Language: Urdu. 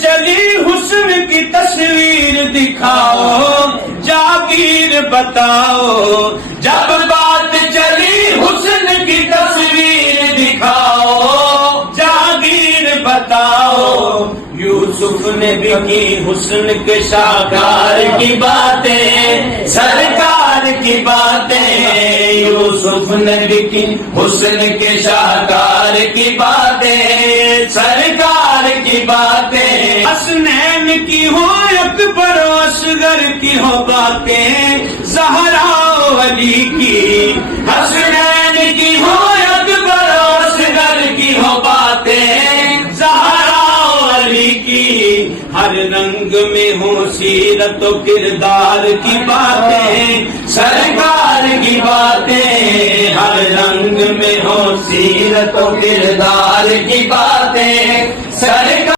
چلی حسن کی تصویر دکھاؤ، جاگیر بتاؤ، جب بات چلی حسن کی تصویر دکھاؤ، جاگیر بتاؤ۔ یوسف نے بھی کی حسن کے شاہکار کی باتیں، سرکار کی باتیں، یوسف نے بھی کی حسن کے شاہکار کی باتیں، سرکار کی باتیں۔ حسنین کی ہو اکبر و اصغر کی ہو باتیں، زہرا و علی کی، حسنین کی ہو اکبر و اصغر کی ہو باتیں، زہرا و علی کی، ہر رنگ میں ہو سیرت و کردار کی باتیں، سرکار کی باتیں، ہر رنگ میں ہو سیرت و کردار کی باتیں، سرکار